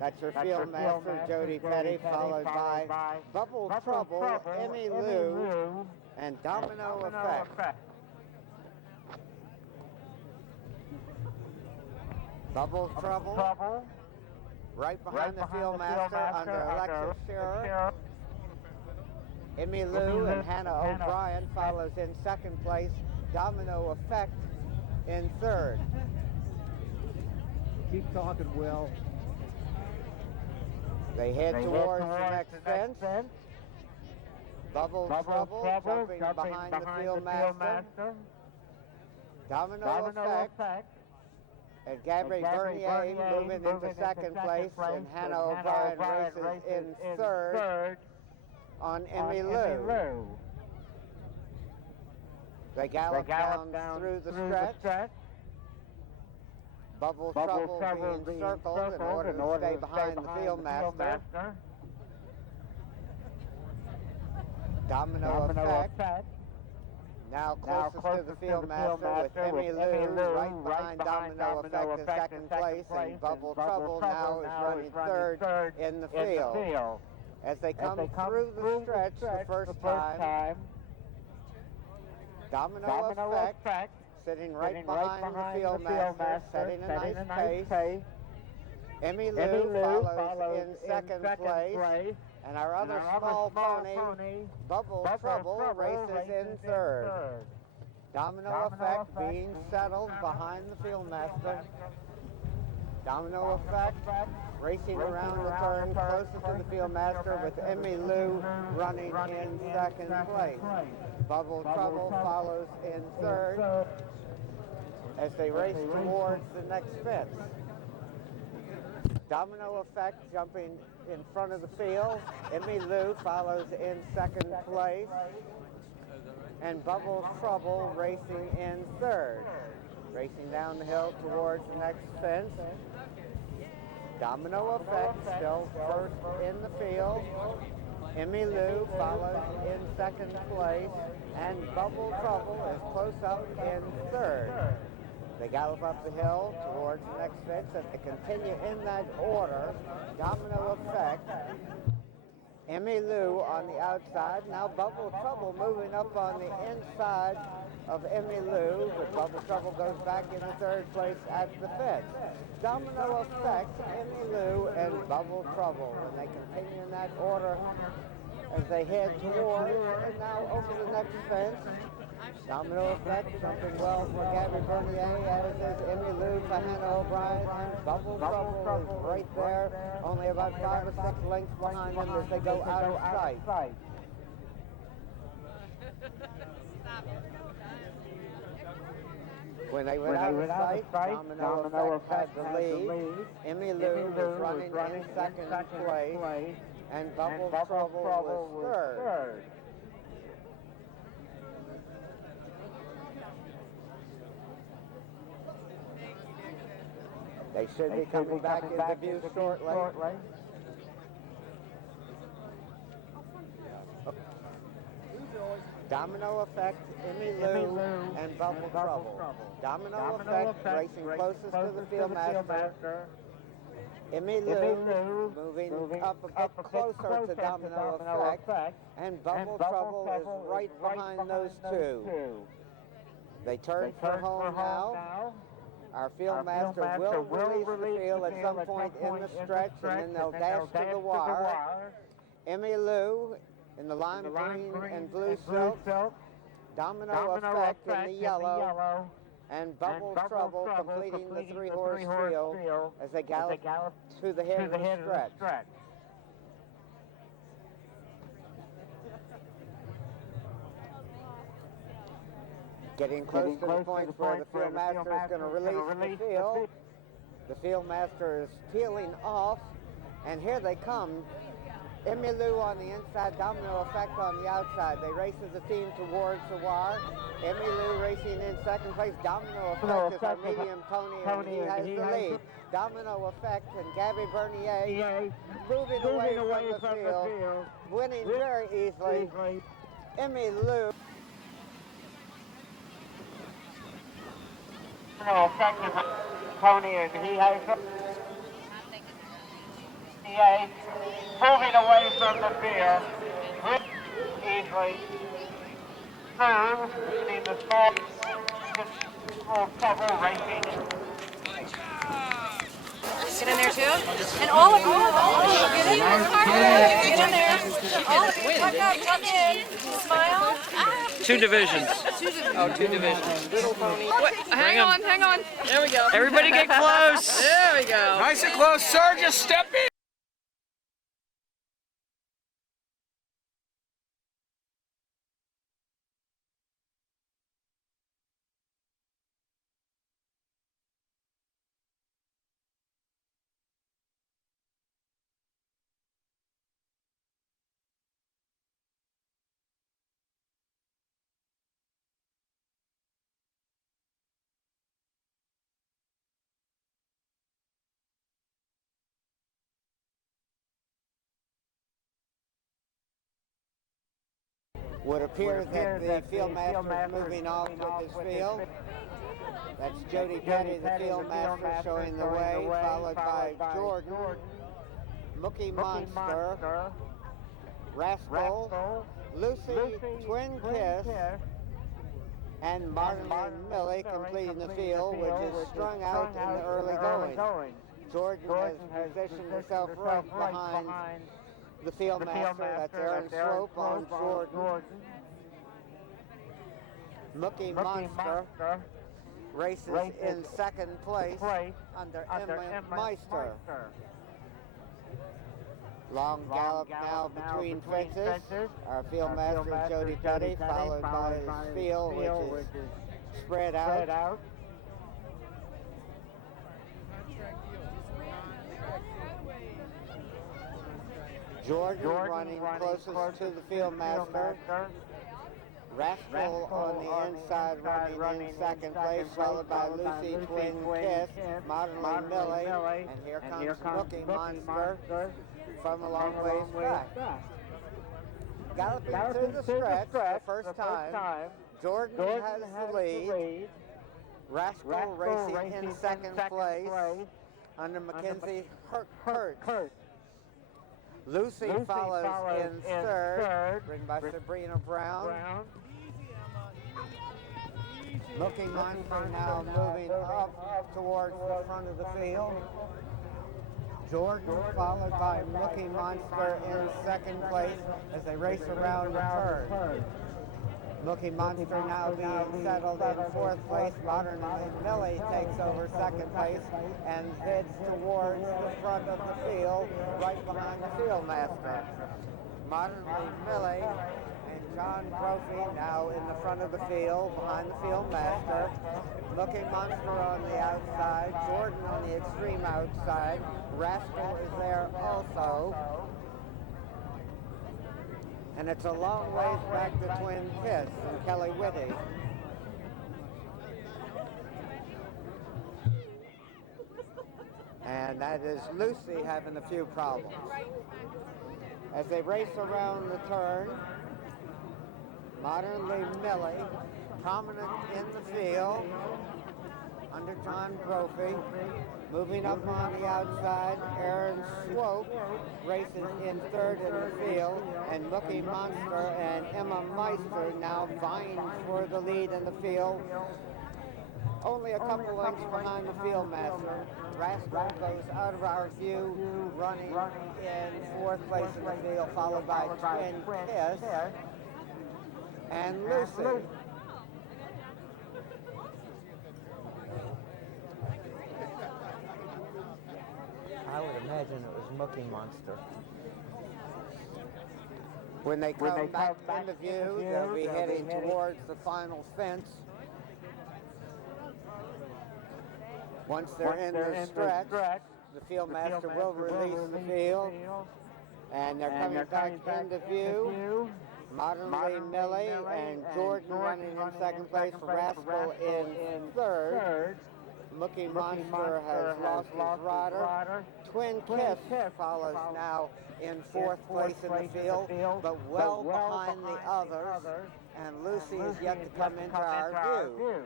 That's your field master, Jody Petty, followed by Bubble Trouble, Emmy Lou, and Domino Effect. Bubble Trouble, right behind the field master under Alexis Shearer. Emmy Lou and Hannah O'Brien follows in second place. Domino Effect in third. Keep talking, Will. They head towards the next fence. Bubble Trouble jumping behind the field master. Domino Effect. And Gabby Bernier moving into second place, and Hannah O'Brien races in third on Emmy Lou. They gallop down through the stretch. Bubble Trouble being circled in order to stay behind the field master. Domino Effect. Now closest to the field master with Emmy Lou right behind Domino Effect in second place, and Bubble Trouble now is running third in the field. As they come through the stretch the first time, Domino Effect sitting right behind the field master, setting a nice pace. Emmy Lou follows in second place. And our other small pony, Bubble Trouble, races in third. Domino Effect being settled behind the field master. Domino Effect racing around the turn closest to the field master with Emmy Lou running in second place. Bubble Trouble follows in third as they race towards the next fence. Domino Effect jumping in front of the field. Emmy Lou follows in second place. And Bubble Trouble racing in third. Racing down the hill towards the next fence. Domino Effect still first in the field. Emmy Lou follows in second place. And Bubble Trouble is close up in third. They gallop up the hill towards the next fence, and they continue in that order. Domino Effect, Emmy Lou on the outside. Now Bubble Trouble moving up on the inside of Emmy Lou, but Bubble Trouble goes back into third place at the fence. Domino Effect, Emmy Lou, and Bubble Trouble, and they continue in that order as they head towards, and now over the next fence. Domino Effect jumping well for Gabby Bernier, as is Emmy Lou for Hannah O'Brien, and Bubble Trouble is right there, only about 5 or 6 lengths behind them as they go out of sight. When they went out of sight, Domino Effect had the lead. Emmy Lou was running in second place, and Bubble Trouble was third. They should be coming back into view shortly. Domino Effect, Emmy Lou, and Bubble Trouble. Domino Effect racing closest to the field master. Emmy Lou moving up a bit closer to Domino Effect, and Bubble Trouble is right behind those two. They turn for home now. Our field master will release the field at some point in the stretch, and then they'll dash to the wire. Emmy Lou in the lime green and blue silk, Domino Effect in the yellow, and Bubble Trouble completing the 3-horse field as they gallop to the head of the stretch. Getting close to the point where the field master is going to release the field. The field master is peeling off, and here they come. Emmy Lou on the inside, Domino Effect on the outside. They race as a team towards the wire. Emmy Lou racing in second place. Domino Effect is our medium pony, and he has the lead. Domino Effect and Gabby Bernier moving away from the field, winning very easily. Emmy Lou. Effect is pony, and he has 58, moving away from the field, easily, through, leading the small cover racing. Get in there too. And all of you, get in there. Get in there. All of you, tuck up, tuck in. Smile. Two divisions. Oh, two divisions. What? Hang on. There we go. Everybody get close. There we go. Nice and close, sir. Just step in. Would appear that the field master is moving off with his field. That's Jody Petty, the field master, showing the way, followed by Jordan, Mookie Monster, Rascal, Lucy, Twin Kiss, and Martin and Millie completing the field, which is strung out in the early going. Jordan has positioned himself right behind the field master. That's Aaron Slope on Jordan. Mookie Monster races in second place under Emma Meister. Long gallop now between fences. Our field master Jody Petty, followed by his field, which is spread out. Jordan running closest to the field master. Rascal on the inside running in second place, followed by Lucy Twin Kiss, Modern Millie, and here comes Mookie Monster from a long ways back. Galloping through the stretch the first time, Jordan has the lead. Rascal racing in second place under Mackenzie Hurt. Lucy follows in third, ridden by Sabrina Brown. Mookie Monster now moving up towards the front of the field. Jordan followed by Mookie Monster in second place as they race around the turn. Mookie Monster now being settled in fourth place. Modern Millie takes over second place and heads towards the front of the field, right behind the field master. Modern Millie and John Brophy now in the front of the field, behind the field master. Mookie Monster on the outside, Jordan on the extreme outside. Rascal is there also. And it's a long ways back to Twin Kiss and Kelly Whitty. And that is Lucy having a few problems. As they race around the turn, Modernly Millie, prominent in the field, under John Brophy. Moving up on the outside, Aaron Slope races in third in the field, and Mookie Monster and Emma Meister now vying for the lead in the field. Only a couple lengths behind the field master. Rascal goes out of our view, running in fourth place in the field, followed by Twin Kiss and Lucy. I would imagine it was Mookie Monster. When they come back into view, they'll be heading towards the final fence. Once they're in the stretch, the field master will release the field. And they're coming back into view. Modernly Millie and Jordan running in second place, Rascal in third. Mookie Monster has lost his rider. Twin Kiss follows now in fourth place in the field, but well behind the others, and Lucy is yet to come into our view.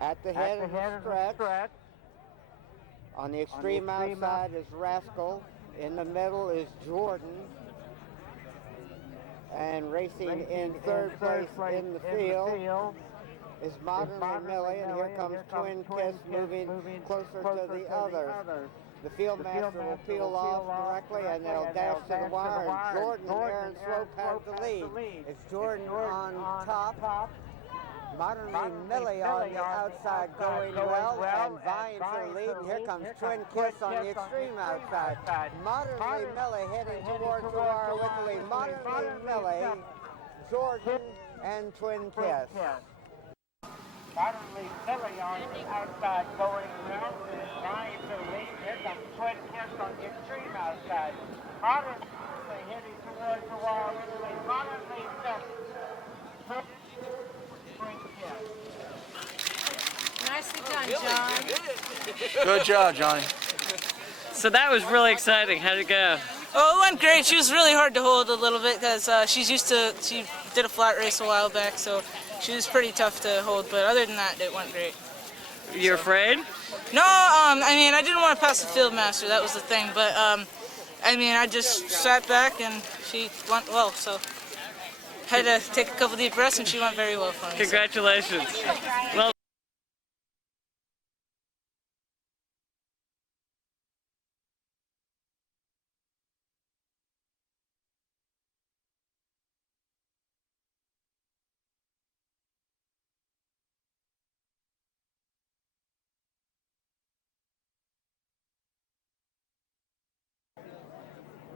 At the head of the stretch, On the extreme outside is Rascal. In the middle is Jordan. And racing in third place in the field is Modern Millie, and here comes Twin Kiss moving closer to the others. The field master will peel off directly, and they'll dash to the wire, and Jordan and Aaron Swope have the lead. It's Jordan on top. Modern Millie on the outside going well and vying for the lead, and here comes Twin Kiss on the extreme outside. Modern Millie heading towards the wire with the lead. Modern Millie, Jordan, and Twin Kiss. Modern Millie on the outside going well, vying for the lead. Here comes Twin Kiss on the extreme outside. Modern Millie heading towards the wire with the lead. Modern Millie. Nicely done, John. Good job, Johnny. So that was really exciting. How'd it go? Oh, it went great. She was really hard to hold a little bit because she did a flat race a while back, so she was pretty tough to hold. But other than that, it went great. You're afraid? No, I mean, I didn't want to pass the field master. That was the thing. But I mean, I just sat back and she went well. So had to take a couple deep breaths, and she went very well for me. Congratulations. Well.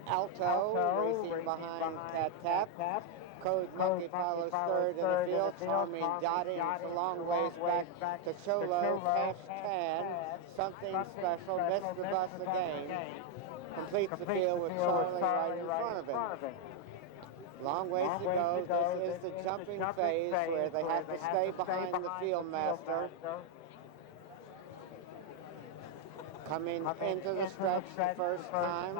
Alto racing behind Cat Tap. Code Monkey follows third in the field. Charming Dottie, it's a long ways back to Cholo. Cash Tan, something special, missed the bus again. Completes the field with Charlie right in front of him. Long ways to go. This is the jumping phase where they have to stay behind the field master. Coming into the stretch the first time.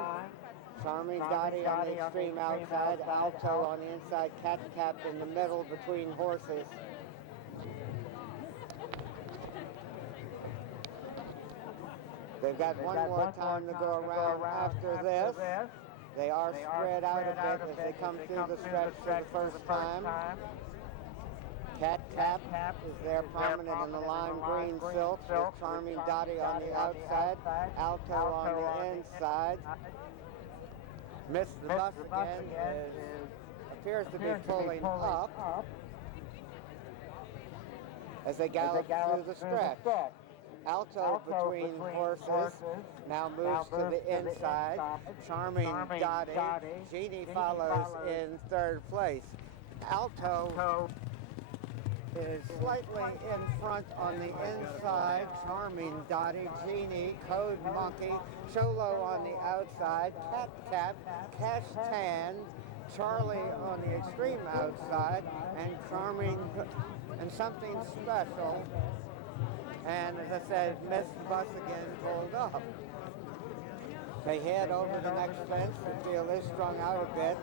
Charming Dottie on the extreme outside, Alto on the inside, Cat Cap in the middle between horses. They've got one more time to go around after this. They are spread out a bit as they come through the stretch for the first time. Cat Cap is there prominent in the lime green silk with Charming Dottie on the outside, Alto on the inside. Missed the bus again, appears to be pulling up as they gallop through the stretch. Alto between horses now moves to the inside. Charming Dottie, Jeannie follows in third place. Alto is slightly in front on the inside. Charming Dottie, Jeannie, Code Monkey, Cholo on the outside, Cat Cap, Cash Tan, Charlie on the extreme outside, and Charming and something special. And as I said, missed the bus again, pulled up. They head over the next fence. The field is strung out a bit.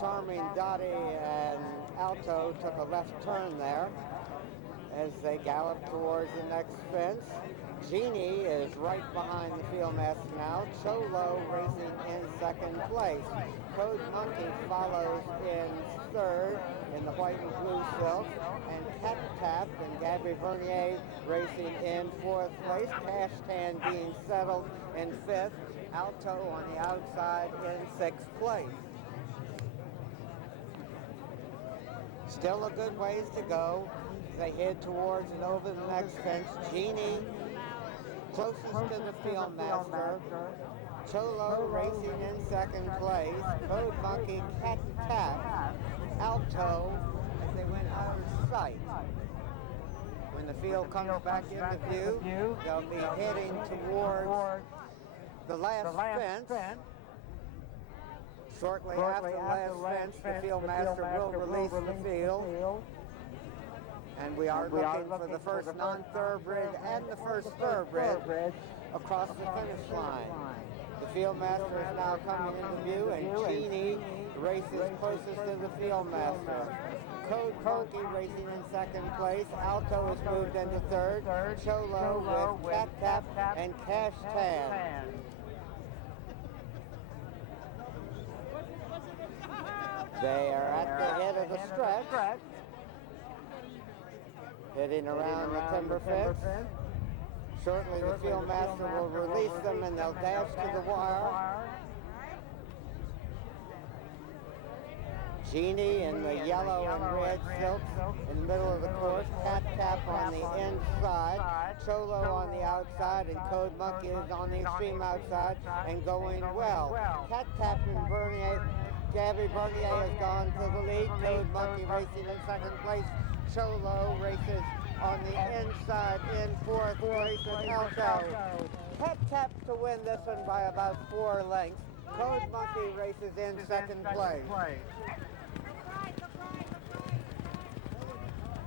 Charming Dottie and Alto took a left turn there as they gallop towards the next fence. Jeannie is right behind the field master now. Cholo racing in second place. Code Monkey follows in third in the white and blue silk. And Cat Tap and Gabby Vernier racing in fourth place. Cash Tan being settled in fifth. Alto on the outside in sixth place. Still a good ways to go. They head towards and over the next fence. Jeannie closest to the field master. Cholo racing in second place. Code Monkey, Cat Tap, Alto as they went out of sight. When the field comes back into view, they'll be heading towards the last fence. Shortly after the last fence, the field master will release the field. And we are looking for the first non-thoroughbred and the first thoroughbred across the finish line. The field master is now coming into view, and Genie races closest to the field master. Code Monkey racing in second place. Alto has moved into third. Cholo with Cat Tap and Cash Tan. They are at the head of the stretch, heading around the timber fence. Shortly, the field master will release them and they'll dash to the wire. Genie in the yellow and red silks in the middle of the course. Cat Tap on the inside. Cholo on the outside, and Code Monkey is on the extreme outside and going well. Cat Tap and Gabby Bernier has gone to the lead. Code Monkey racing in second place. Cholo races on the inside in fourth place with Alto. Cat Tap to win this one by about 4 lengths. Code Monkey races in second place.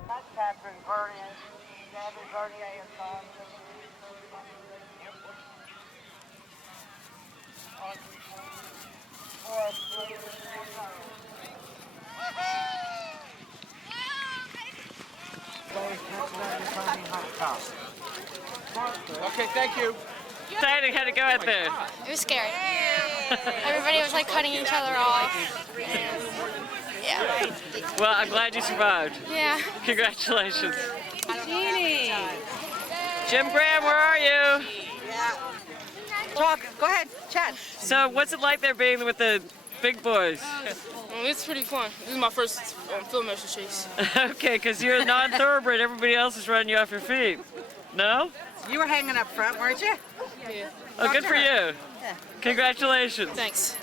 Cat Tap and Bernier. Gabby Bernier has gone to Okay, thank you. Exciting, how'd it go out there? It was scary. Everybody was like cutting each other off. Yeah. Well, I'm glad you survived. Yeah. Congratulations. Jeannie. Jim Graham, where are you? Talk. Go ahead. Chat. So, what's it like there being with the big boys? It's pretty fun. This is my first field master chase. Okay, because you're a non-thoroughbred, everybody else is running you off your feet. No? You were hanging up front, weren't you? Yeah. Oh, good for you. Congratulations. Thanks.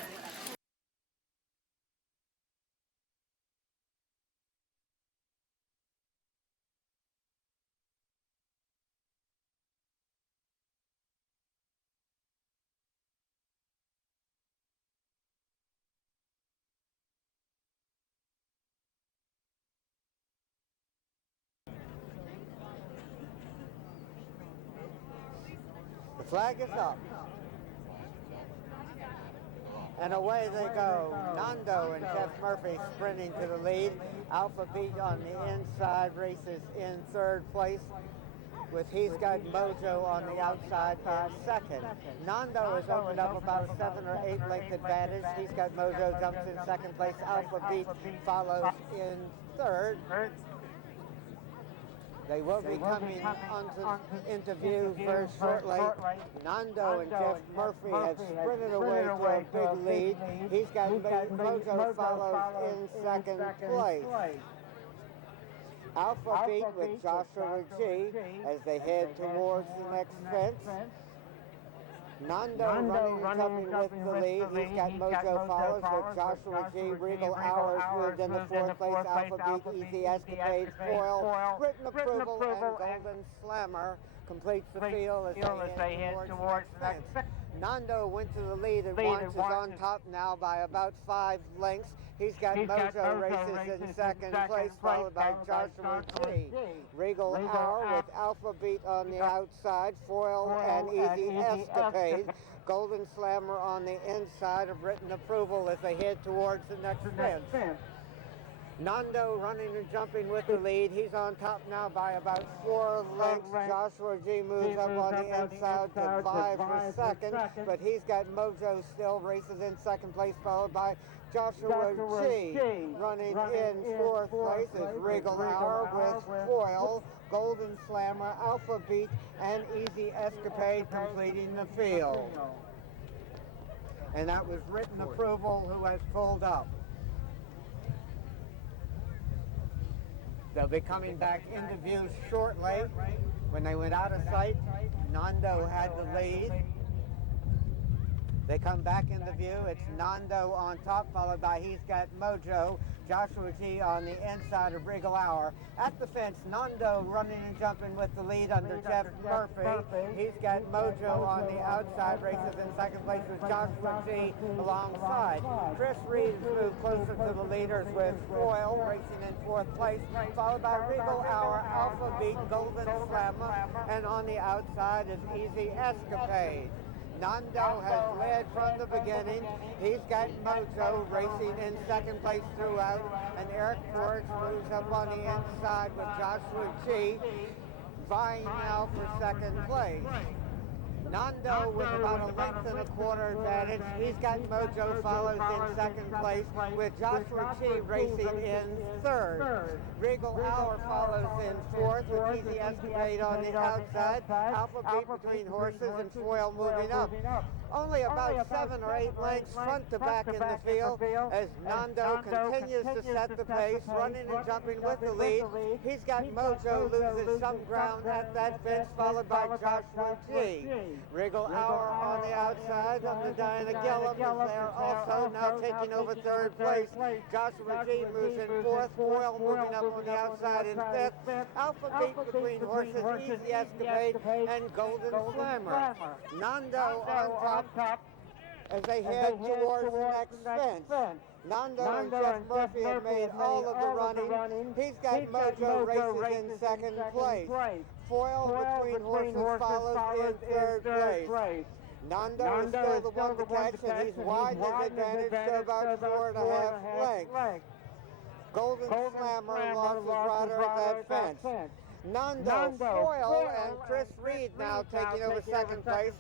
The flag is up. And away they go. Nando and Jeff Murphy sprinting to the lead. Alpha Beat on the inside races in third place, with He's Got Mojo on the outside in second. Nando has opened up about 7 or 8 length advantage. He's Got Mojo jumps in second place. Alpha Beat follows in third. They will be coming into view very shortly. Nando and Jeff Murphy have sprinted away to a big lead. He's Got Mojo follows in second place. Alpha Beat with Joshua G as they head towards the next fence. Nando running and jumping with the lead. He's Got Mojo follows with Joshua G. Regal Hours moved into fourth place. Alpha Beat, Easy Escapade, Foil, Written Approval, and Golden Slammer completes the field as they head towards the next fence. Nando went to the lead and once is on top now by about 5 lengths. He's Got Mojo races in second place, followed by Joshua G. Regal Hour with Alpha Beat on the outside, Foil and Easy Escapade. Golden Slammer on the inside of Written Approval as they head towards the next fence. Nando running and jumping with the lead. He's on top now by about 4 lengths. Joshua G moves up on the inside to vie for second, but He's Got Mojo still races in second place, followed by Joshua G. Running in fourth place is Regal Hour with Foil, Golden Slammer, Alpha Beat, and Easy Escapade completing the field. And that was Written Approval who has pulled up. They'll be coming back into view shortly. When they went out of sight, Nando had the lead. They come back into view. It's Nando on top, followed by He's Got Mojo. Joshua G on the inside of Regal Hour. At the fence, Nando running and jumping with the lead under Jeff Murphy. He's Got Mojo on the outside, races in second place with Joshua G alongside. Chris Reed has moved closer to the leaders with Foil racing in fourth place, followed by Regal Hour, Alpha Beat, Golden Slammer, and on the outside is Easy Escapade. Nando has led from the beginning. He's got Mojo racing in second place throughout, and Eric Forrest moves up on the inside with Joshua G. vying now for second place. Nando with about a length and a quarter advantage. He's got Mojo follows in second place with Joshua G racing in third. Regal Hour follows in fourth with Easy Escapade on the outside. Alpha Beat between horses and Foil moving up. Only about 7 or 8 lengths front to back in the field as Nando continues to set the pace, running and jumping with the lead. He's got Mojo loses some ground at that fence, followed by Joshua G. Regal Hour on the outside of the Diana Gillum is there also, now taking over third place. Joshua G moves in fourth, Foil moving up on the outside in fifth. Alpha Beat between horses, Easy Escapade and Golden Slammer. Nando on top as they head towards the next fence. Nando and Jeff Murphy have made all of the running. He's got Mojo races in second place. Foil between horses follows in third place. Nando is still the one to catch, and he's wide his advantage to about 4.5 lengths. Golden Slammer lost his rider at that fence. Nando, Foil, and Chris Reed now taking over second place.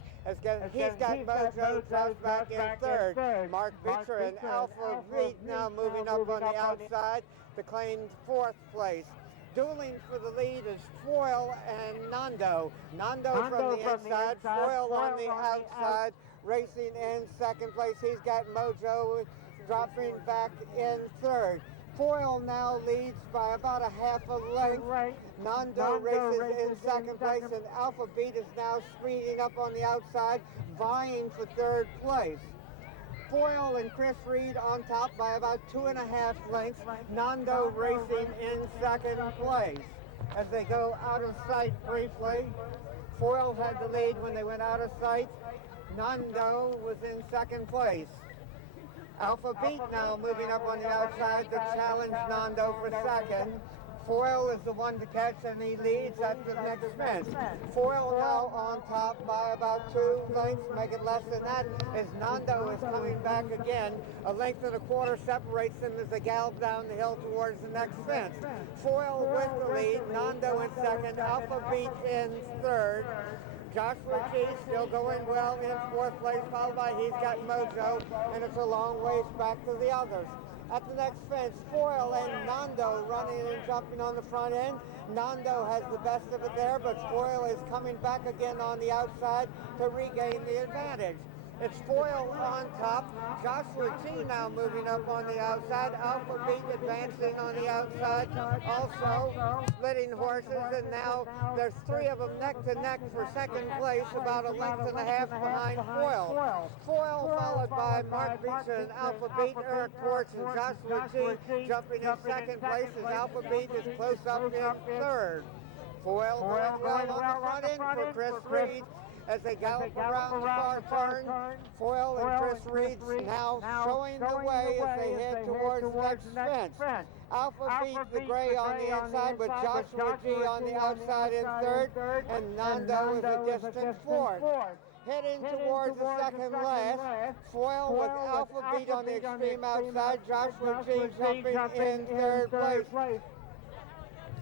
He's got Mojo just back in third. Mark Beecher and Alpha Beat now moving up on the outside to claim fourth place. Dueling for the lead is Foil and Nando. Nando from the inside, Foil on the outside, racing in second place. He's got Mojo dropping back in third. Foil now leads by about a half a length. Nando races in second place, and Alpha Beat is now speeding up on the outside, vying for third place. Foil and Chris Reed on top by about 2.5 lengths. Nando racing in second place. As they go out of sight briefly, Foil had the lead when they went out of sight. Nando was in second place. Alpha Beat now moving up on the outside to challenge Nando for second. Foil is the one to catch, and he leads at the next fence. Foil now on top by about 2 lengths, make it less than that, as Nando is coming back again. A length and a quarter separates them as they gallop down the hill towards the next fence. Foil with the lead, Nando in second, Alpha Beat in third. Joshua G still going well in fourth place, followed by he's got Mojo, and it's a long ways back to the others. At the next fence, Foil and Nando running and jumping on the front end. Nando has the best of it there, but Foil is coming back again on the outside to regain the advantage. It's Foil on top. Joshua G now moving up on the outside. Alpha Beat advancing on the outside. Also splitting horses, and now there's 3 of them neck to neck for second place, about a length and a half behind Foil. Foil followed by Mark Beecher and Alpha Beat. Eric Forrest and Joshua G jumping in second place as Alpha Beat is close up in third. Foil going well on the front end for Chris Reed as they gallop around the far turn. Foil and Chris Reed now showing the way as they head towards the next fence. Alpha Beat the gray on the inside with Joshua G on the outside in third, and Nando is a distant fourth. Heading towards the second last, Foil with Alpha Beat on the extreme outside, Joshua G jumping in third place.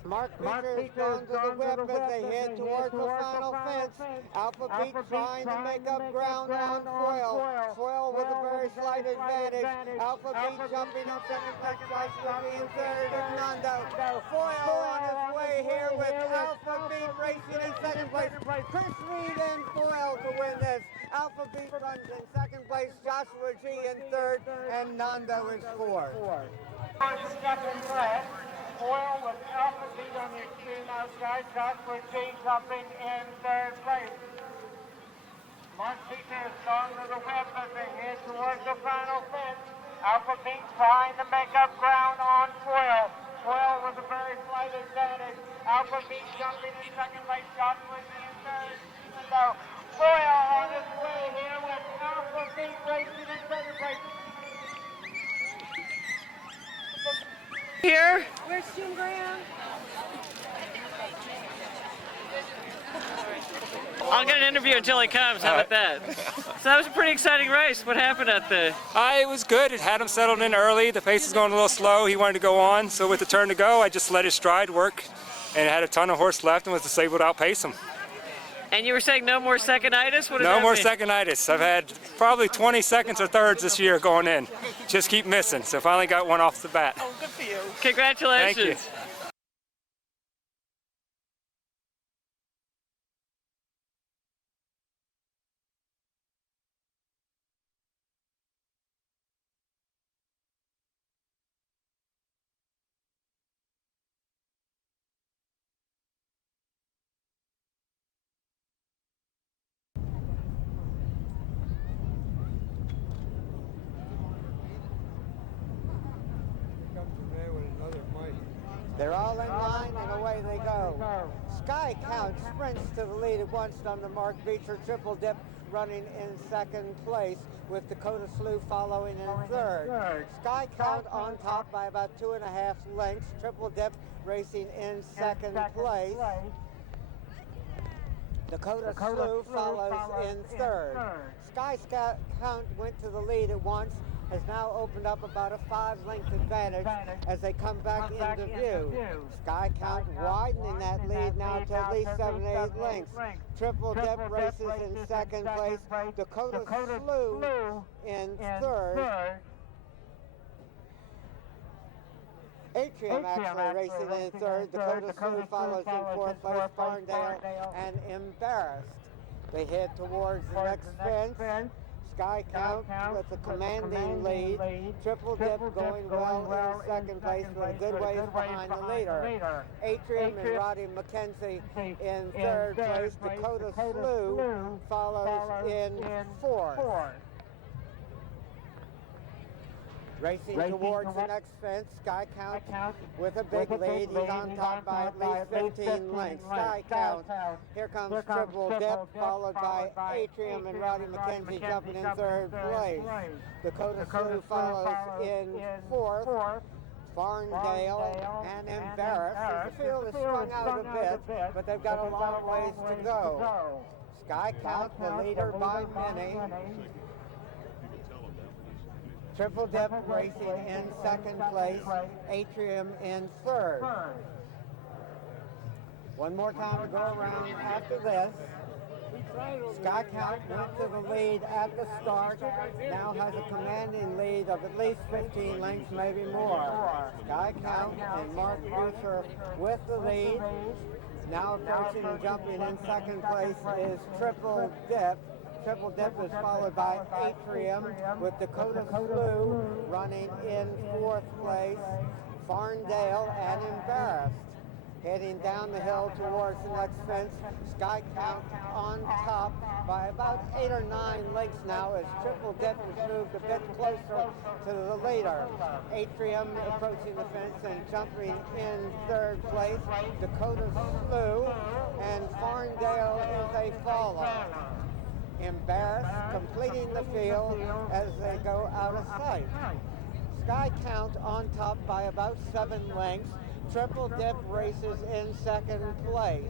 Mark Beecher has gone to the whip as they head towards the final fence. Alpha Beat trying to make up ground on Foil. Foil with a very slight advantage. Alpha Beat jumping in second place, Joshua G in third, and Nando. Foil on his way here with Alpha Beat racing in second place. Chris Reed and Foil to win this. Alpha Beat runs in second place, Joshua G in third, and Nando is fourth. Second place. Foil with Alpha Beat on the extreme outside, Joshua G jumping in third place. Mark Beecher has gone to the whip as they head towards the final fence. Alpha Beat trying to make up ground on Foil. Foil with a very slight advantage. Alpha Beat jumping in second place, Joshua G in third. So Foil on his way here with Alpha Beat racing in second place. Here. Where's Jim Graham? I'll get an interview until he comes. How about that? So that was a pretty exciting race. What happened at the... It was good. It had him settled in early. The pace was going a little slow. He wanted to go on. So with the turn to go, I just let his stride work and had a ton of horse left and was able to outpace him. And you were saying no more second-itis? What does No that more mean? second-itis. I've had probably 20 seconds or thirds this year going in. Just keep missing. So finally got one off the bat. Oh, good for you. Congratulations. Thank you. They're all in line and away they go. Sky Count sprints to the lead at once on the Mark Beecher triple dip, running in second place with Dakota Slew following in third. Sky Count on top by about 2.5 lengths. Triple dip racing in second place. Dakota Slew follows in third. Sky Count went to the lead at once, has now opened up about a 5-length advantage as they come back into view. Sky Count widening that lead now to at least 7-8 lengths. Triple dip races in second place. Dakota Slew in third. Atrium actually racing in third. Dakota Slew follows in fourth place. Farndale and Embarrassed. They head towards the next fence. Sky Count with a commanding lead. Triple dip going well in second place, but a good ways behind the leader. Atrium and Roddy McKenzie in third place. Dakota Slew follows in fourth. Racing towards the next fence, Sky Count with a big lead. He's on top by at least 15 lengths. Sky Count. Here comes Triple Dip, followed by Atrium and Roddy McKenzie jumping in third place. Dakota Slew follows in fourth. Farndale and Embarrassed. The field is swung out a bit, but they've got a long ways to go. Sky Count, the leader by many. Triple Dip racing in second place, Atrium in third. One more time to go around after this. Sky Count went to the lead at the start, now has a commanding lead of at least 15 lengths, maybe more. Sky Count and Mark Beecher with the lead. Now approaching and jumping in second place is Triple Dip. Triple Dip is followed by Atrium with Dakota Slew running in fourth place. Farndale and Embarrassed. Heading down the hill towards the next fence. Sky Count on top by about 8 or 9 lengths now as Triple Dip has moved a bit closer to the leader. Atrium approaching the fence and jumping in third place. Dakota Slew and Farndale is a follow. Embarrassed, completing the field as they go out of sight. Sky Count on top by about 7 lengths. Triple Dip races in second place.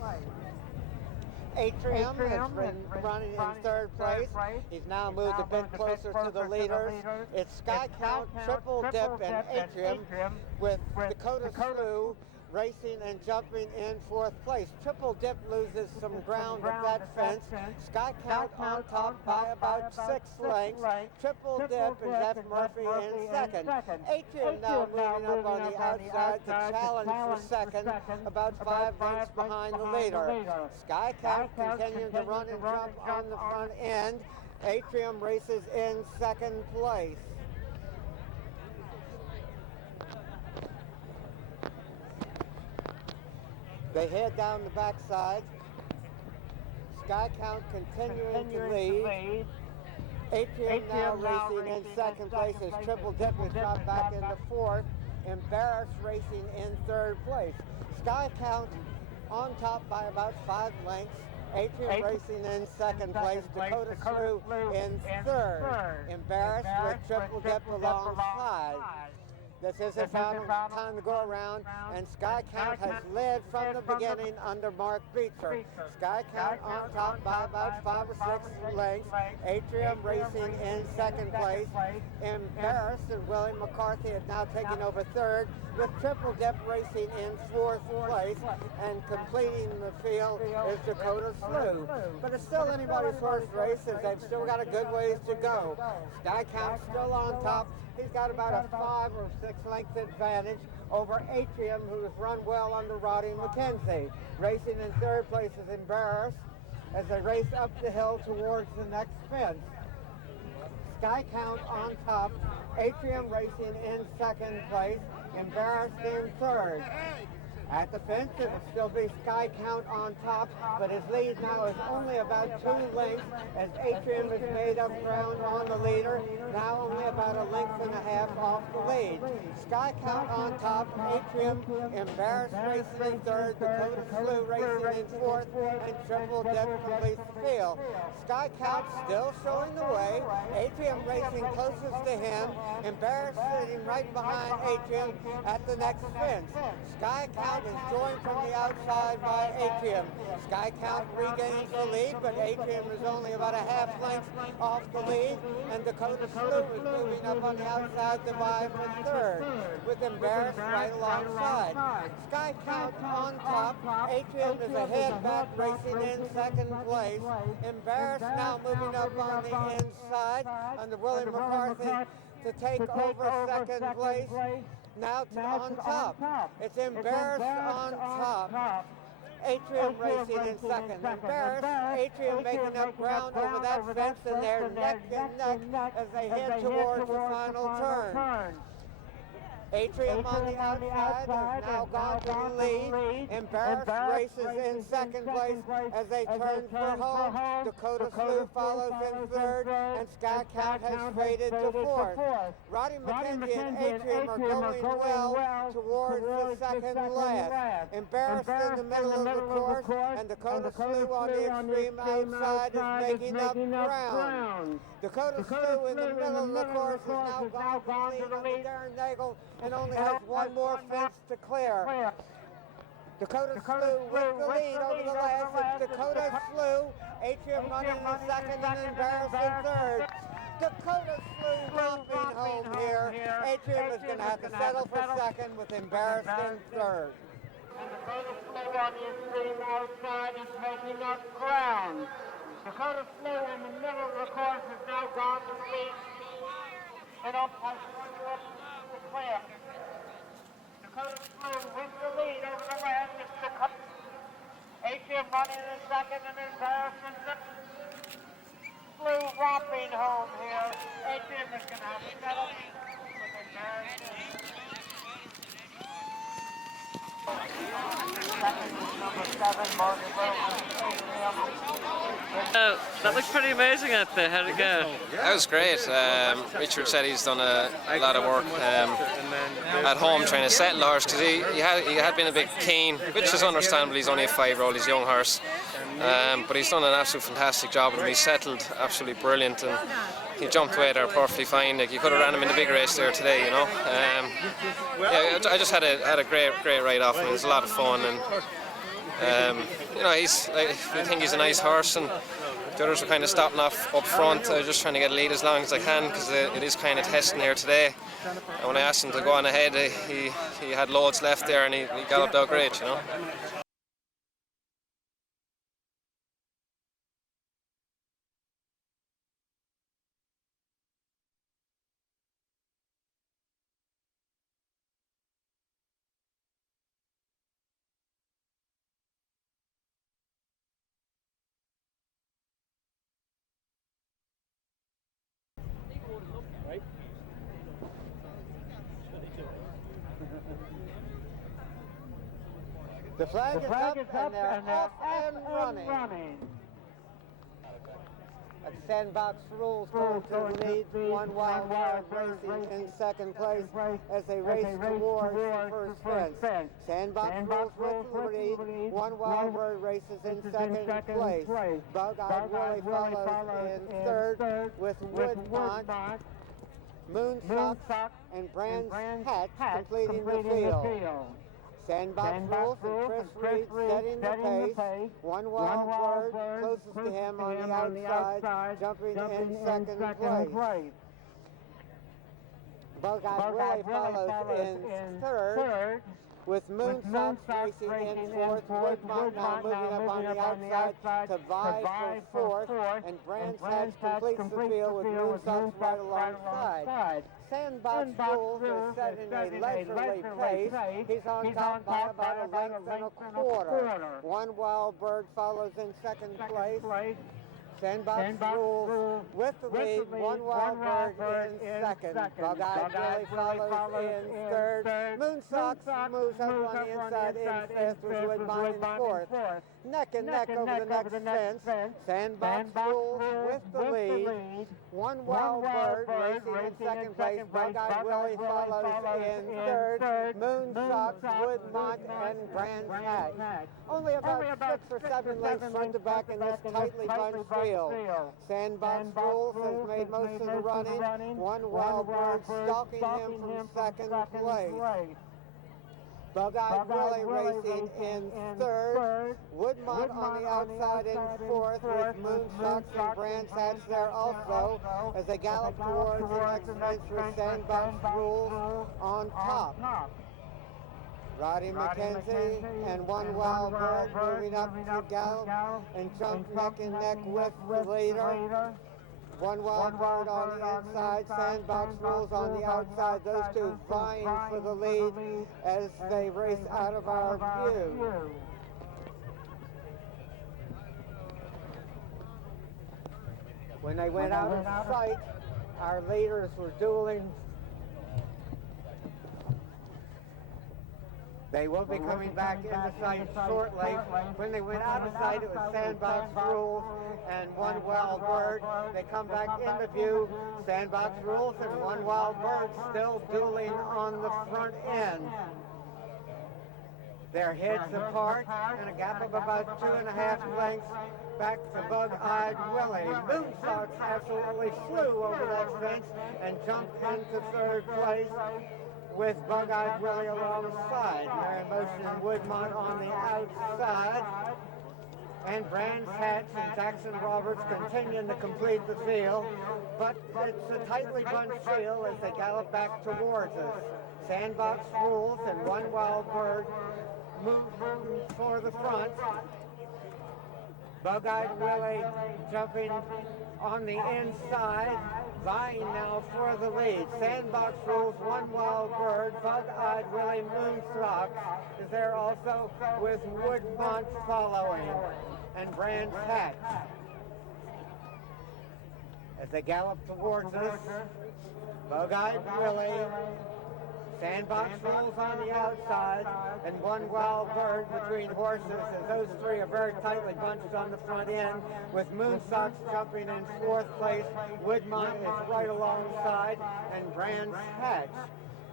Atrium has been running in third place. He's now moved a bit closer to the leaders. It's Sky Count, Triple Dip, and Atrium with Dakota Slew racing and jumping in fourth place. Triple Dip loses some ground at that fence. Sky Count on top by about 6 lengths. Triple Dip and Jeff Murphy in second. Atrium now moving up on the outside to challenge for second, about 5 lengths behind the leader. Sky Count continuing to run and jump on the front end. Atrium races in second place. They head down the backside. Sky Count continuing to lead. Atrium now racing in second place as Triple Dip is dropped back into fourth. Embarrassed racing in third place. Sky Count on top by about 5 lengths. Atrium racing in second place. Dakota Slew in third. Embarrassed with Triple Dip alongside. This is his final time to go around, and Sky Count has led from the beginning under Mark Beecher. Sky Count on top by about 5 or 6 lengths. Atrium Racing in second place. Embarrassed, and William McCarthy is now taking over third, with Triple Dip Racing in fourth place, and completing the field is Dakota Slew. But it's still anybody's first race, as they've still got a good ways to go. Sky Count still on top. He's got about a 5 or 6 length advantage over Atrium, who has run well under Roddy McKenzie. Racing in third place is Embarrassed as they race up the hill towards the next fence. Sky Count on top, Atrium Racing in second place, Embarrassed in third. At the fence, it will still be Sky Count on top, but his lead now is only about 2 lengths, as Atrium has made up ground on the leader, now only about a length and a half off the lead. Sky Count on top, Atrium, Embarrassed Racing in third, Dakota Slew Racing in fourth, and Triple Dip completes the field. Sky Count still showing the way, Atrium Racing closest to him, Embarrassed sitting right behind Atrium at the next fence. Sky Count is joined from the outside by Atrium. Sky Count regains the lead, but Atrium is only about a half length off the lead, and Dakota Slew is moving up on the outside to vie for third, with Embarrassed right alongside. Sky Count on top, Atrium is ahead back racing in second place. Embarrassed now moving up on the inside under William McCarthy to take over second place. Now on top, it's Embarrassed on top. Atrium Racing in second. Embarrassed, Atrium making up ground over that fence, and they're neck and neck as they head towards the final turn. Atrium on the outside has now gone to the lead. Embarrassed races in second place as they turn for home. Dakota Slew follows in third, and Sky Count has faded to fourth. Roddy McKenzie and Atrium are going well towards the second last. Embarrassed in the middle of the course, and Dakota Slew on the extreme outside is making up ground. Dakota Slew in the middle of the course has now gone to the lead on the Darnagel, and only has one more fence to clear. Dakota Slew with the lead over the last. It's Dakota Slew, Atrium running in second, and Embarrassed in third. Dakota Slew romping home here. Atrium is going to have to settle for second, with Embarrassed in third. And Dakota Slew on the extreme outside is making up ground. Dakota Slew in the middle of the course has now gone to the lead, and up has one more to clear. Dakota Slew with the lead over the last. It's Dakota. Atrium running in second, and Embarrassed in third. Slew romping home here. Atrium is going to have to settle with Embarrassed in That looked pretty amazing out there. How'd it go? That was great. Richard said he's done a lot of work at home trying to settle the horse, because he had been a bit keen, which is understandable. He's only a 5-year-old, he's a young horse. But he's done an absolute fantastic job with him. He's settled absolutely brilliant, and he jumped away there perfectly fine. Like, you could have ran him in the big race there today, you know. Yeah, I just had a great ride off him. It was a lot of fun, and you know, I think he's a nice horse, and the others were kind of stopping off up front. I was just trying to get a lead as long as I can, because it is kind of testing here today. And when I asked him to go on ahead, he had loads left there, and he galloped out great, you know. The flag is up, and they're off and running. At Sandbox Rules going to the lead, One Wild Card Racing in second place as they race towards the first fence. Sandbox Rules with the lead, One Wild Bird races in second place. Bug Eyed Willie follows in third with Woodmont. Moonsock, and Brand's Hatch completing the field. Sandbox Rules and Chris Reed setting the pace. One wild bird closest to him on the outside, jumping in second place. Bug-Eyed Willie follows in third, with Moonsock racing in fourth. Woodmont now moving up on the outside to vie for fourth, and Brand's Hatch completes the field with Moonsock right alongside. Sandbox Rules is setting a leisurely pace. He's on top by about a length and a quarter. One wild bird follows in second place. Sandbox Rules with the lead, one wild bird in second. Bug-Eyed Willie follows in third. Moonsock moves up on the inside in fifth, with Woodmont in fourth. Neck and neck over the next fence. Sandbox Rules with the lead. One wild bird racing in second place. Bug-Eyed Willie follows in third. Moonsock, Woodmont, and Brand's Hatch. Only about 6 or 7 lengths front to back in this tightly bunched field. Sandbox Rules has made most of the running. One wild bird stalking him from second place. Bug-Eyed Willie racing in third. Woodmont on the outside in fourth, with Moonsock and Brand's Hatch there also as they gallop towards the next fence with Sandbox Rules on top. Roddy McKenzie and one wild bird moving up to gallop and jump neck and neck with the leader. One wild bird on the inside, Sandbox Rules on the outside. Those two vying for the lead as they race out of our view. When they went out of sight, our leaders were dueling. They will be coming back into sight shortly. When they went out of sight, it was Sandbox Rules and one wild bird. They come back into view. Sandbox Rules and one wild bird still dueling on the front end. Their heads apart and a gap of about 2.5 lengths back to Bug-Eyed Willie. Moonsock absolutely flew over that fence and jumped into third place, with Bug-Eyed Willie alongside. Mary Motion and Woodmont on the outside. And Brand's Hatch and Jackson Roberts continuing to complete the field. But it's a tightly bunched field as they gallop back towards us. Sandbox Rules and one wild bird move for the front. Bug-Eyed Willie jumping on the inside, vying now for the lead. Sandbox Rules, one wild bird. Bug-Eyed Willie Moonsock is there also, with Woodmont following, and Brand's Hatch. As they gallop towards us, Bug-Eyed Willie, Sandbox Rules on the outside, and one wild bird between horses, as those three are very tightly bunched on the front end, with Moonsock jumping in fourth place. Woodmont is right alongside, and Brand's Hatch.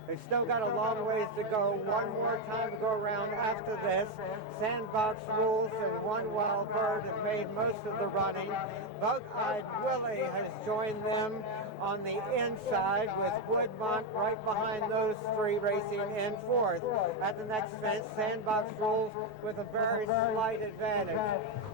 They've still got a long ways to go. One more time to go around after this. Sandbox Rules and one wild bird have made most of the running. Bug-Eyed Willie has joined them on the inside, with Woodmont right behind those three racing in fourth. At the next fence, Sandbox Rules with a very slight advantage.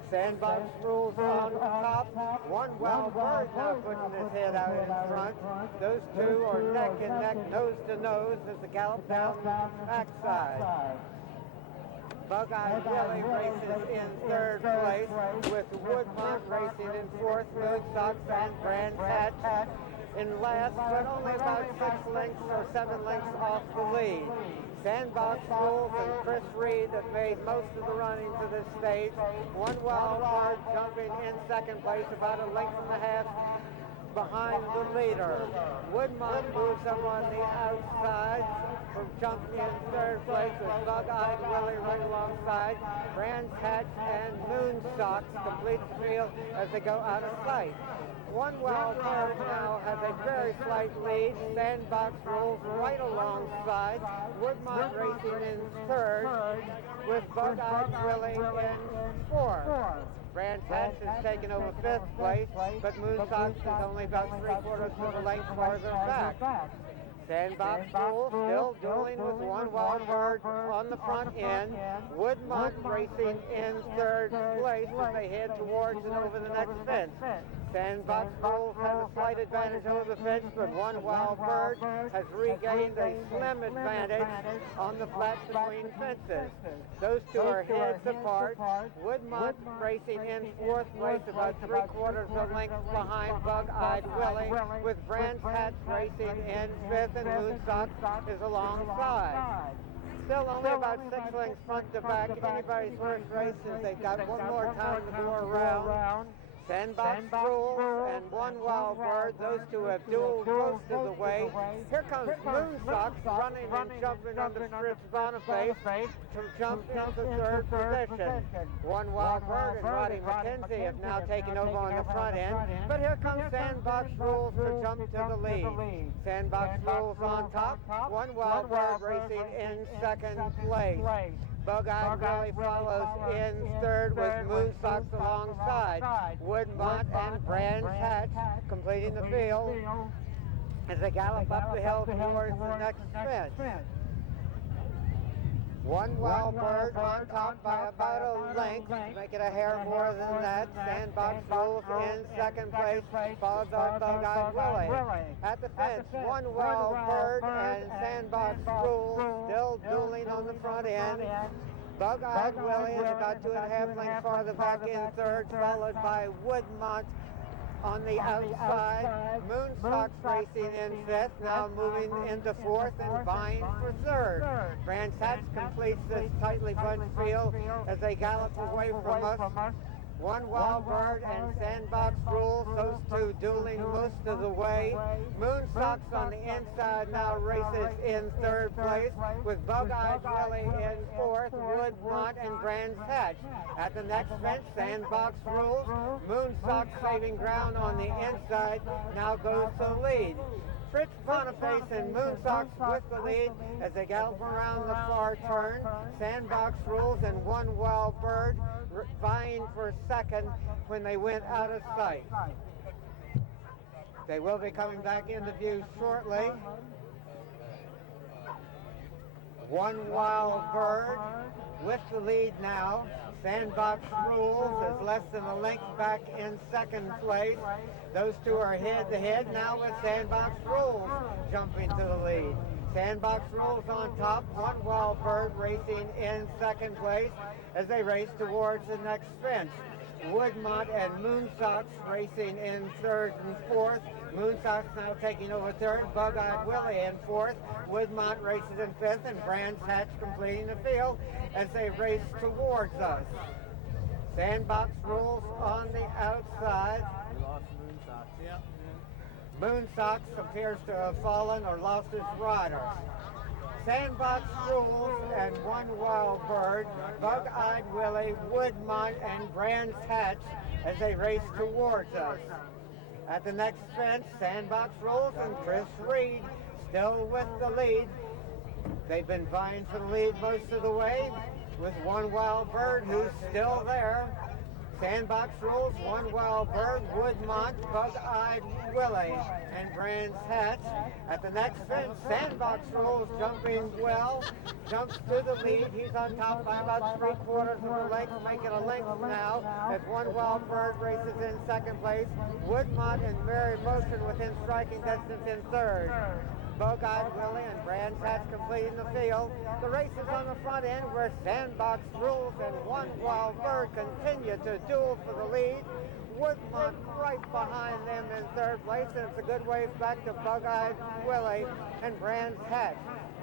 Sandbox Rules on top. One wild bird now putting his head out in front. Those two are neck and neck, nose to nose as they gallop down the backside. Bug-Eyed Willie races in third place, with Woodmont racing in fourth. Moonsock and Brand's Hatch in last, but only about 6 lengths or 7 lengths off the lead. Sandbox Rules and Chris Reed have made most of the running to this stage. One wild bird jumping in second place, about 1.5 lengths behind the leader. Woodmont moves up on the outside for jumping in third place, with Bug-Eyed Willie right alongside. Brand's Hatch and Moonsock complete the field as they go out of sight. One wild bird now has a very slight lead. Sandbox Rules right alongside. Woodmont racing in third, with Bug-Eyed Willie in fourth. Brand's Hatch has taken over 5th place, but Moonsox is only about 3/4 of a length farther back. Sandbox Rule still dueling with one wild bird on the front end. Woodmont racing in 3rd place as they head towards and over the next fence. Sandbox Rules has a slight advantage over the fence, but one wild bird has regained a slim advantage on the flats between fences. Those two are heads apart. Woodmont racing in 4th place, about 3/4 of a length behind Bug-Eyed Willie, with Brand's Hatch racing in 5th, and Moonsox is alongside. Still only about 6 lengths front to back. Anybody's worst race is they've got one more time to go around. Sandbox Rules and one wild bird. Those two have dueled most of the way. Here comes Moonsox running and jumping under Fritz Boniface to jump into 3rd position. One wild bird and Roddy McKenzie have now taken over on the front end. But here comes Sandbox Rules to jump to the lead. Sandbox Rules on top. One wild bird racing in 2nd place. Bug-Eyed Willie follows in 3rd with Moonsox alongside. Woodmont and Brand's Hatch completing the field as they gallop up the hill towards the next fence. One wild bird on top by about a length, make it a hair more than that. Sandbox Rules in 2nd place, followed by Bug-Eyed Willie. At the fence, one wild bird and Sandbox Rules still dueling on the front end. Bug-Eyed Willie is about 2.5 lengths farther back in 3rd, followed by Woodmont on the outside. Moonsox racing in 5th, now moving into 4th and vying for 3rd. Brand's Hatch completes this tightly bunched field as they gallop away from us. One wild bird and Sandbox Rules, those two dueling most of the way. Moonsox on the inside now races in 3rd place, with Bug-Eyed Willie in 4th, Woodmont and Brand's Hatch. At the next fence, Sandbox Rules. Moonsox saving ground on the inside, now goes to the lead. Fritz Boniface and Moonsox with the lead as they gallop around the far turn. Sandbox Rules and one wild bird vying for 2nd when they went out of sight. They will be coming back into view shortly. One wild bird with the lead now. Sandbox Rules is less than a length back in 2nd place. Those two are head to head now with Sandbox Rules jumping to the lead. Sandbox Rules on top, one wild bird racing in 2nd place as they race towards the next fence. Woodmont and Moonsox racing in 3rd and 4th. Moonsox now taking over 3rd, Bug-Eyed Willie in 4th. Woodmont races in 5th, and Brand's Hatch completing the field as they race towards us. Sandbox Rules on the outside. We lost Moonsox. Yeah. Moonsox appears to have fallen or lost his rider. Sandbox Rules and one wild bird, Bug-Eyed Willie, Woodmont, and Brand's Hatch as they race towards us. At the next fence, Sandbox Rules and Chris Reed still with the lead. They've been vying for the lead most of the way with one wild bird who's still there. Sandbox Rules, one wild bird, Woodmont, Bug-Eyed Willie, and Brand's Hatch. At the next fence, Sandbox Rules jumping well, jumps to the lead. He's on top by about 3/4 of a length, making a length now as one wild bird races in 2nd place. Woodmont and Mary Motion within striking distance in 3rd. Bug-Eyed Willie and Brand's Hatch completing the field. The race is on the front end where Sandbox Rules and one wild bird continue to duel for the lead. Woodmont right behind them in 3rd place, and it's a good ways back to Bug-Eyed Willie and Brand's Hatch.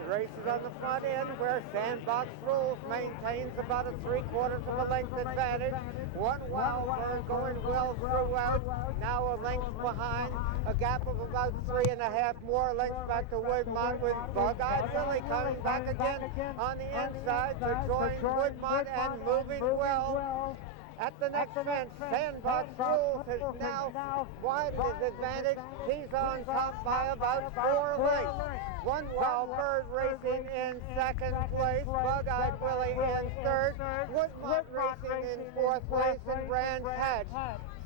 The race is on the front end where Sandbox Rules maintains about a 3/4 of a length advantage. One wild bird going well throughout, now a length behind, a gap of about 3.5 more lengths back to Woodmont, with Bug-Eyed Willie coming back again on the inside to join Woodmont and moving well. At the next fence, Sandbox Rules has now widened his advantage. He's on top by about 4 lengths. One Wild Bird racing in second place, Bug-Eyed Willie in third, Woodmont racing in fourth place, and Brands Hatch.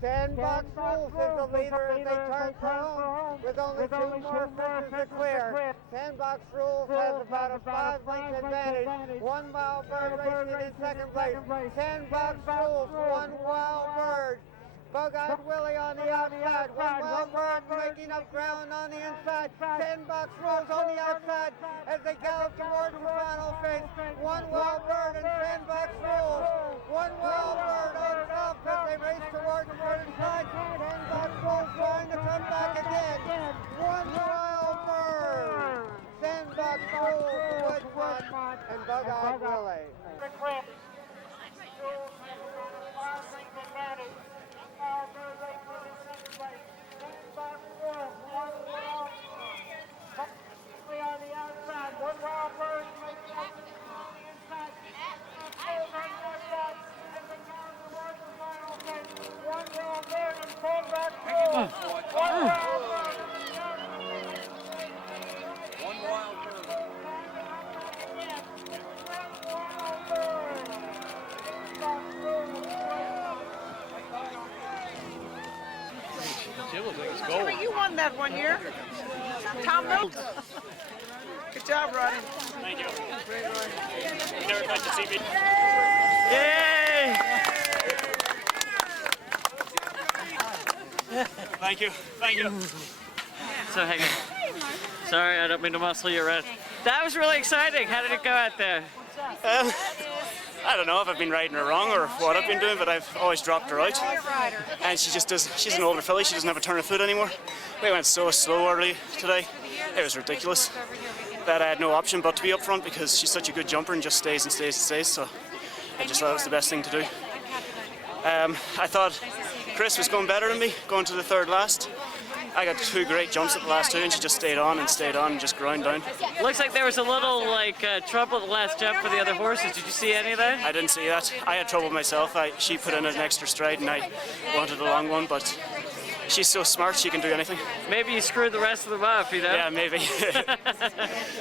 Sandbox Rules is the leader as they turn for home with only 2 more fences to clear. Sandbox Rules has about a 5-length advantage. One Wild Bird racing in second place. Sandbox Rules, one Wild Bird. Bug-Eyed Willie on the outside. One Wild Bird making up ground on the inside. Sandbox Rules on the outside as they gallop towards the final fence. One Wild Bird and Sandbox Rules. One Wild Bird on top as they race towards the finish line. Sandbox Rules trying to come back again. One Wild Bird. Sandbox Rules, Woodmont, and Bug-Eyed Willie. On the outside, one Wild Bird making up on the inside. On the outside, as they go towards the final fence. One Wild Bird and Sandbox Rules. One Wild Bird. One Wild Bird. Jimmy, you won that one year. Tom Mills. Good job, Roddy. Thank you. You never got to see me. Yay! Thank you. Thank you. So hang on. Sorry, I don't mean to muscle you around. That was really exciting. How did it go out there? I don't know if I've been riding her wrong or what I've been doing, but I've always dropped her out. And she just does, she's an older filly, she doesn't have a turn of foot anymore. We went so slow early today, it was ridiculous. That I had no option but to be up front because she's such a good jumper and just stays and stays and stays, so I just thought it was the best thing to do. I thought Chris was going better than me, going to the third last. I got 2 great jumps at the last 2 and she just stayed on and just ground down. Looks like there was a little trouble at the last jump for the other horses. Did you see any of that? I didn't see that. I had trouble myself. She put in an extra stride and I wanted a long one, but she's so smart she can do anything. Maybe you screwed the rest of them up, you know? Yeah, maybe.